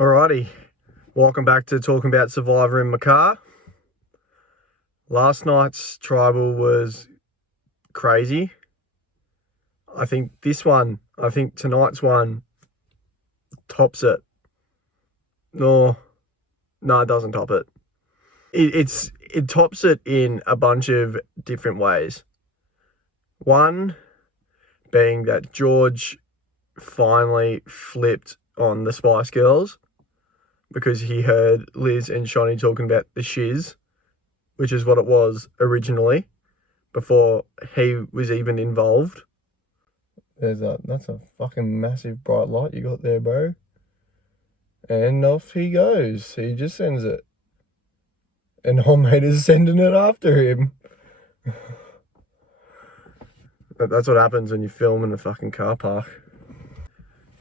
Alrighty, welcome back to Talking About Survivor in my car. Last night's tribal was crazy. I think tonight's one tops it. No, it doesn't top it. It tops it in a bunch of different ways. One being that George finally flipped on the Spice Girls because he heard Liz and Shonny talking about the shiz, which is what it was originally, before he was even involved. That's a fucking massive bright light you got there, bro. And off he goes. He just sends it. And homemade is sending it after him. That's what happens when you film in a fucking car park.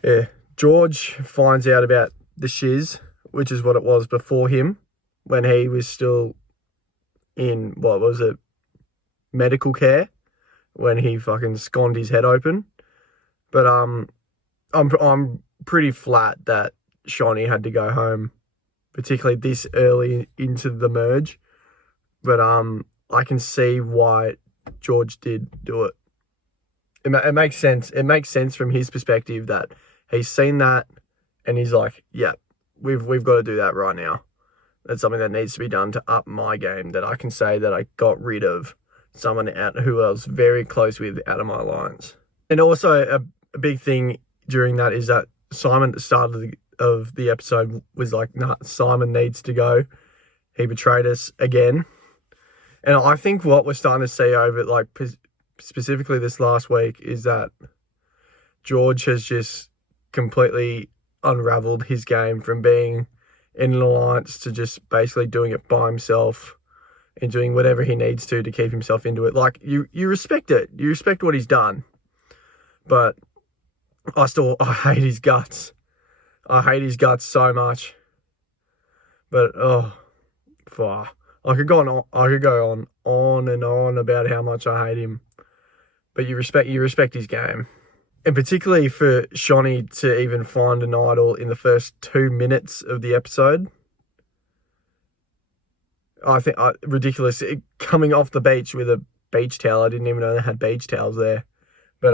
Yeah, George finds out about the shiz, which is what it was before him, when he was still in, medical care, when he fucking sconed his head open. But I'm pretty flat that Shonny had to go home, particularly this early into the merge. But I can see why George did do it. It makes sense. It makes sense from his perspective that he's seen that and he's like, yeah, we've got to do that right now. That's something that needs to be done to up my game, that I can say that I got rid of someone out who I was very close with out of my alliance. And also a big thing during that is that Simon at the start of the episode was like, nah, Simon needs to go. He betrayed us again. And I think what we're starting to see over, like, specifically this last week, is that George has just completely unraveled his game from being in an alliance to just basically doing it by himself and doing whatever he needs to keep himself into it. Like, you respect it. You respect what he's done. But I hate his guts. I hate his guts so much. But, fuck. I could go on and on about how much I hate him. But you respect his game. And particularly for Shonny to even find an idol in the first 2 minutes of the episode. I think ridiculous. Coming off the beach with a beach towel. I didn't even know they had beach towels there. But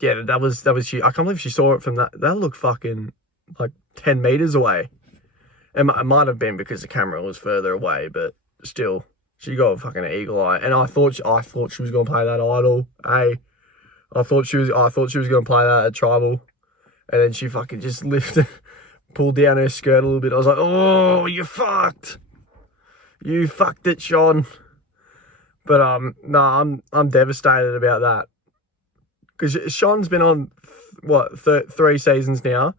yeah, that was huge. I can't believe she saw it from that. That looked fucking like 10 meters away. It might have been because the camera was further away, but still, she got a fucking eagle eye. And I thought she was gonna play that idol. Hey, I thought she was gonna play that at tribal, and then she fucking just pulled down her skirt a little bit. I was like, oh, you fucked it, Sean. But no, I'm devastated about that, because Sean's been on 3 seasons now,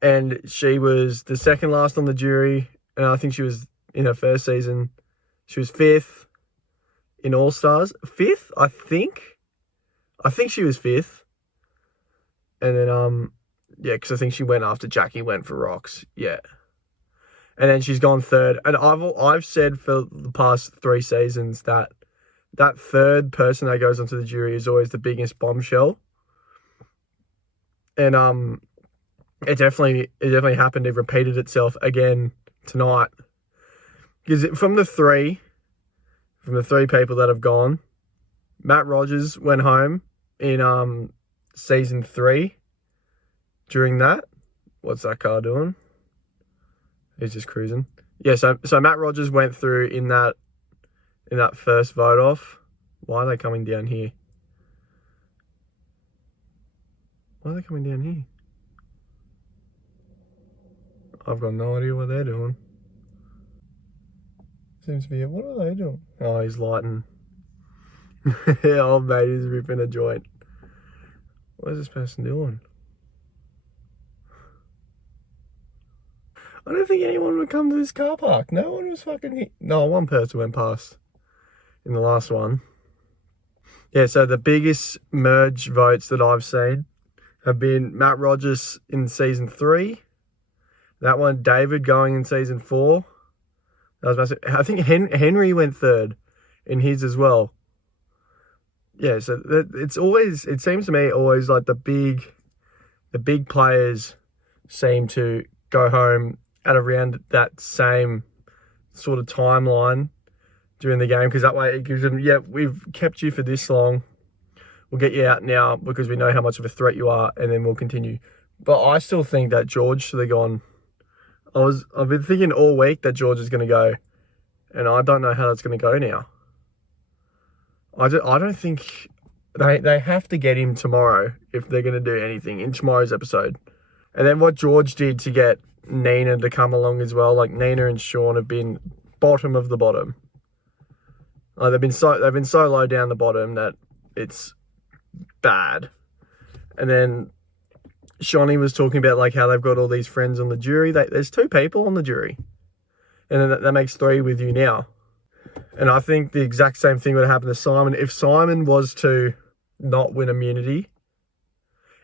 and she was the second last on the jury, and I think she was in her first season. She was 5th in All Stars. 5th, I think. I think she was 5th. And then, yeah, because I think she went after Jackie went for rocks. Yeah. And then she's gone 3rd. And I've said for the past 3 seasons that 3rd person that goes onto the jury is always the biggest bombshell. And it definitely happened. It repeated itself again tonight. Because from the three people that have gone, Matt Rogers went home in season 3. During that, what's that car doing? He's just cruising. Yeah, so Matt Rogers went through in that first vote off. Why are they coming down here? Why are they coming down here? I've got no idea what they're doing. Seems to be what are they doing? Oh, he's lighting. Old mate is ripping a joint. What is this person doing? I don't think anyone would come to this car park. No one was fucking here. No, one person went past in the last one. Yeah, so the biggest merge votes that I've seen have been Matt Rogers in season 3. That one, David going in season 4. That was massive. I think Henry went 3rd in his as well. Yeah, so it seems to me always like the big players seem to go home at around that same sort of timeline during the game, because that way it gives them, yeah, we've kept you for this long. We'll get you out now because we know how much of a threat you are, and then we'll continue. But I still think that George should have gone. I've been thinking all week that George is going to go, and I don't know how that's going to go now. I don't think they have to get him tomorrow if they're going to do anything in tomorrow's episode. And then what George did to get Nina to come along as well, like Nina and Sean have been bottom of the bottom. Like they've been so low down the bottom that it's bad. And then Shawnee was talking about like how they've got all these friends on the jury. There's 2 people on the jury, and then that makes 3 with you now. And I think the exact same thing would happen to Simon. If Simon was to not win immunity,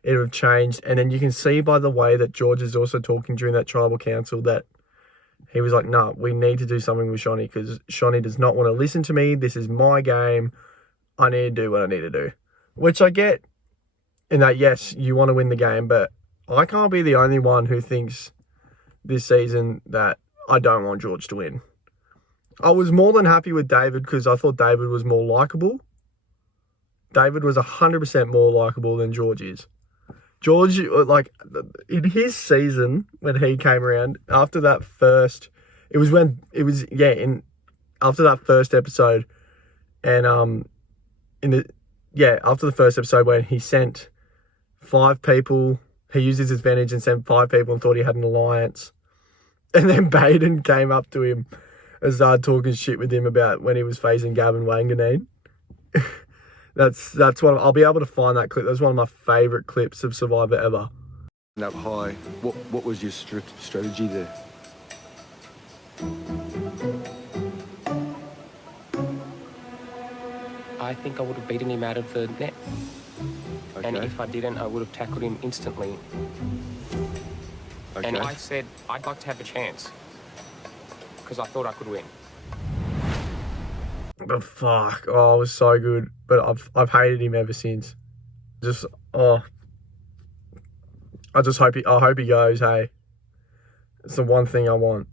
it would have changed. And then you can see by the way that George is also talking during that tribal council that he was like, no, we need to do something with Shawnee because Shawnee does not want to listen to me. This is my game. I need to do what I need to do. Which I get in that, yes, you want to win the game, but I can't be the only one who thinks this season that I don't want George to win. I was more than happy with David because I thought David was more likeable. David was 100% more likeable than George is. George, like, in his season, when he came around, after that first... after that first episode, and, after the first episode when he sent 5 people, he used his advantage and sent 5 people and thought he had an alliance. And then Baden came up to him and started talking shit with him about when he was facing Gavin Wanganeen. That's one. I'll be able to find that clip. That's one of my favourite clips of Survivor ever. Up high. What was your strategy there? I think I would have beaten him out of the net. Okay. And if I didn't, I would have tackled him instantly. Okay. And I said I'd like to have a chance because I thought I could win. But fuck, it was so good. But I've hated him ever since. I hope he goes. Hey, it's the one thing I want.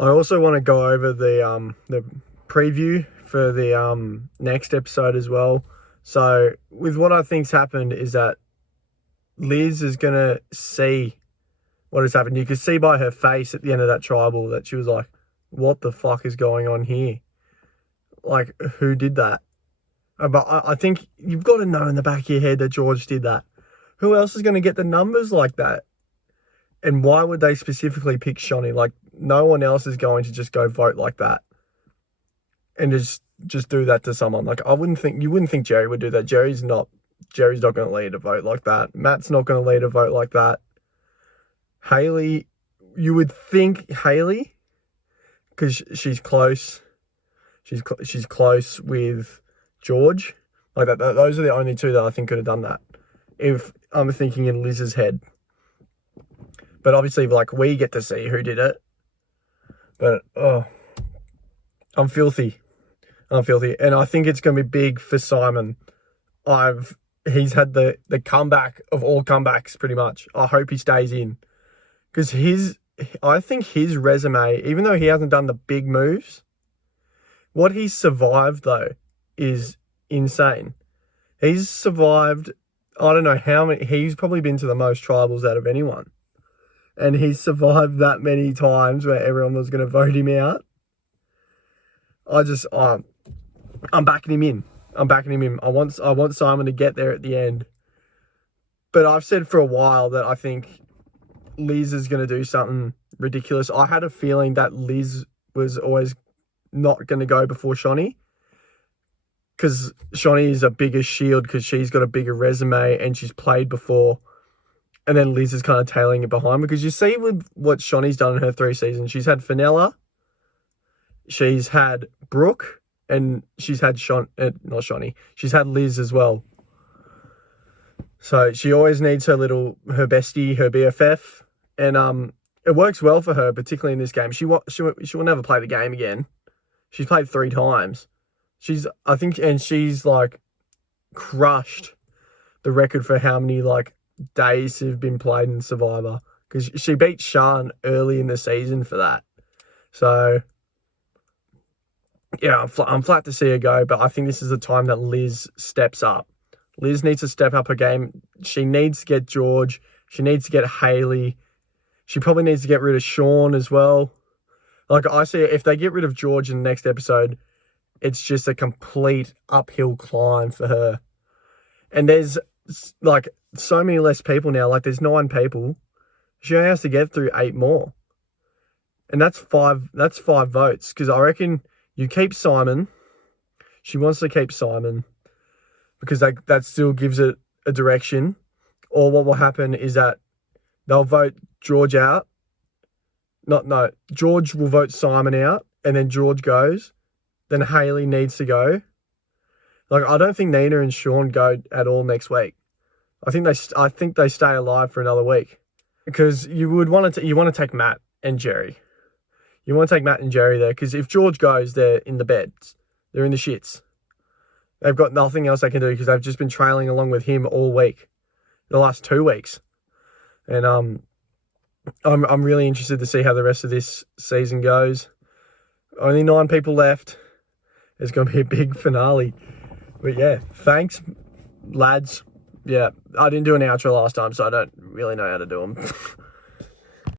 I also want to go over the preview for the next episode as well. So with what I think's happened is that Liz is gonna see what has happened. You could see by her face at the end of that tribal that she was like, "What the fuck is going on here? Like, who did that?" But I think you've got to know in the back of your head that George did that. Who else is going to get the numbers like that? And why would they specifically pick Shawnee? Like, no one else is going to just go vote like that and just do that to someone. Like, you wouldn't think Jerry would do that. Jerry's not going to lead a vote like that. Matt's not going to lead a vote like that. Haley, you would think Haley, because she's close. She's close with George. Like that. Those are the only 2 that I think could have done that. If I'm thinking in Liz's head. But obviously, like, we get to see who did it. But, I'm filthy. And I think it's going to be big for Simon. He's had the comeback of all comebacks, pretty much. I hope he stays in. Because I think his resume, even though he hasn't done the big moves, what he's survived, though, is insane. He's survived, I don't know how many, he's probably been to the most tribals out of anyone. And he's survived that many times where everyone was going to vote him out. I'm backing him in. I want Simon to get there at the end. But I've said for a while that I think Liz is going to do something ridiculous. I had a feeling that Liz was always not going to go before Shawnee, because Shawnee is a bigger shield because she's got a bigger resume and she's played before. And then Liz is kind of tailing it behind, because you see with what Shawnee's done in her 3 seasons, she's had Fenella, she's had Brooke, and she's had not Shawnee, she's had Liz as well. So she always needs her bestie, her BFF, and it works well for her, particularly in this game. She will never play the game again. She's played 3 times. She's like crushed the record for how many like days have been played in Survivor. because she beat Sean early in the season for that. So, yeah, I'm flat to see her go, but I think this is the time that Liz steps up. Liz needs to step up her game. She needs to get George. She needs to get Haley. She probably needs to get rid of Sean as well. Like, I see, if they get rid of George in the next episode, it's just a complete uphill climb for her. And there's, like, so many less people now. Like, there's 9 people. She only has to get through 8 more. And that's 5 votes. Because I reckon you keep Simon. She wants to keep Simon. Because that still gives it a direction. Or what will happen is that they'll vote George out. No, George will vote Simon out, and then George goes. Then Haley needs to go. Like, I don't think Nina and Sean go at all next week. I think they stay alive for another week, because you would want to take Matt and Jerry. You want to take Matt and Jerry there, because if George goes, they're in the beds. They're in the shits. They've got nothing else they can do, because they've just been trailing along with him all week, the last 2 weeks, and I'm really interested to see how the rest of this season goes. Only 9 people left. It's going to be a big finale. But yeah, thanks, lads. Yeah, I didn't do an outro last time, so I don't really know how to do them.